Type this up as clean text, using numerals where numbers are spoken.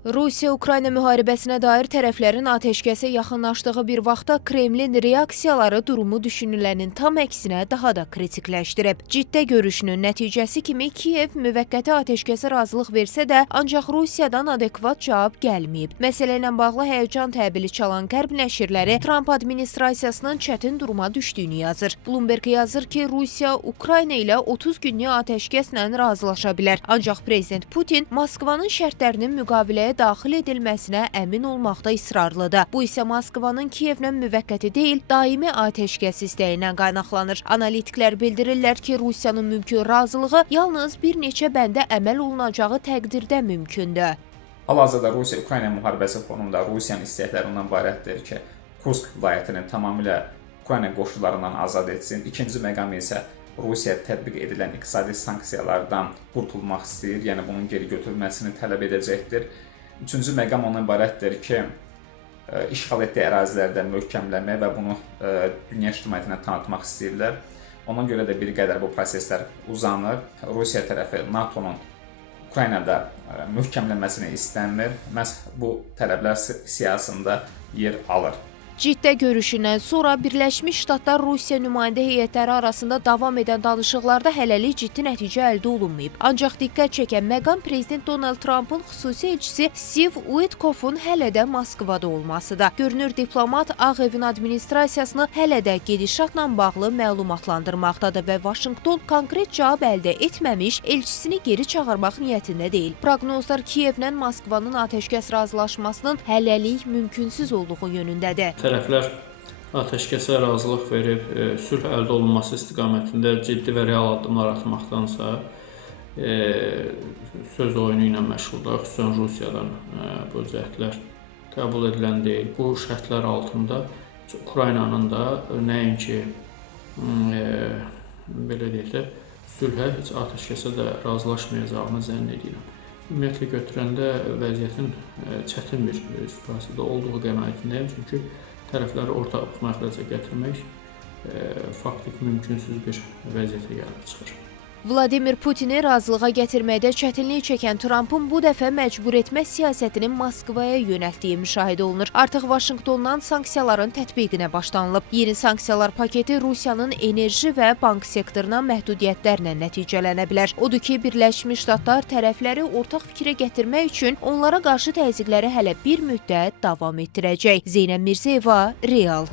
Rusiya-Ukrayna müharibəsinə dair tərəflərin atəşkəsə yaxınlaşdığı bir vaxtda Kremlin reaksiyaları durumu düşünülənin tam əksinə daha da kritikləşdirib. Ciddə görüşünün nəticəsi kimi Kiyev müvəqqəti atəşkəsə razılıq versə də, ancaq Rusiyadan adekvat cavab gəlməyib. Məsələ ilə bağlı həyəcan təbili çalan qərb nəşrləri Trump administrasiyasının çətin duruma düşdüyünü yazır. Bloomberg yazır ki, Rusiya Ukrayna ilə 30 günlük atəşkəslə razılaşa bilər. Ancaq prezident Putin Moskvanın şərtlərinin müqaviləyə daxil edilməsinə əmin olmaqda israrlıdır. Bu isə Moskvanın Kiyevlə müvəqqəti deyil, daimi atəşkəs istəyindən qaynaqlanır. Analitiklər bildirirlər ki, Rusiyanın mümkün razılığı yalnız bir neçə bəndə əməl olunacağı təqdirdə mümkündür. Hal-hazırda Rusiya-Ukrayna müharibəsi fonunda Rusiyanın istəkləri ondan ibarətdir ki, Kursk vilayətini tamamilə Ukrayna qoşullarından azad etsin. İkinci məqam isə Rusiya tətbiq edilən iqtisadi sanksiyalardan qurtulmaq istəyir, yəni bunun geri götürülməsini tələb edəcəkdir. Üçüncü məqam ondan ibarətdir ki, işğal etdiyi ərazilərdə möhkəmləmək və bunu dünya ictimaiyyətinə tanıtmaq istəyirlər. Ona görə də bir qədər bu proseslər uzanır. Rusiya tərəfi NATO-nun Ukraynada möhkəmlənməsini istəmir. Məhz bu tələblər siyasətində yer alır. Ciddə görüşündən sonra Birləşmiş Ştatlar Rusiya nümayəndə heyətləri arasında davam edən danışıqlarda hələlik ciddi nəticə əldə olunmayıb. Ancaq diqqət çəkən məqam prezident Donald Trump'ın xüsusi elçisi Steve Witkoff'un hələ də Moskvada olmasıdır. Görünür, diplomat Ağ Evin administrasiyasını hələ də gedişatla bağlı məlumatlandırmaqdadır və Vaşinqton konkret cavab əldə etməmiş, elçisini geri çağırmaq niyyətində deyil. Proqnozlar Kiyevlə Moskvanın atəşkəs razılaşmasının hələlik mümkünsüz olduğu yönündədir. Tərəflər atəşkəsə razılıq verib, sülh əldə olunması istiqamətində ciddi və real addımlar atmaqdansa, söz oyunu ilə məşğuldur. Xüsusən Rusiyadan bu cəhdlər qəbul edilən deyil. Bu şərtlər altında Ukraynanın da nəinki belə deyək də, sülhə, heç atəşkəsə də razılaşmayacağını zənn edirəm. Ümumiyyətlə götürəndə vəziyyətin çətin bir situasiyada olduğu qənaətindəyim, çünki tərəfləri ortaq məxrəcə gətirmək faktik mümkünsüz bir vəziyyətə gəlib çıxır. Vladimir Putini razılığa gətirməkdə çətinlik çəkən Trump'ın bu dəfə məcbur etmə siyasətinin Moskvaya yönəltdiyi müşahidə olunur. Artıq Vaşinqtondan sanksiyaların tətbiqinə başlanılıb. Yeni sanksiyalar paketi Rusiyanın enerji və bank sektoruna məhdudiyyətlərlə nəticələnə bilər. Odur ki, Birləşmiş Ştatlar tərəfləri ortaq fikrə gətirmək üçün onlara qarşı təzyiqləri hələ bir müddət davam etdirəcək. Zeynəb Mirzəyeva, Real.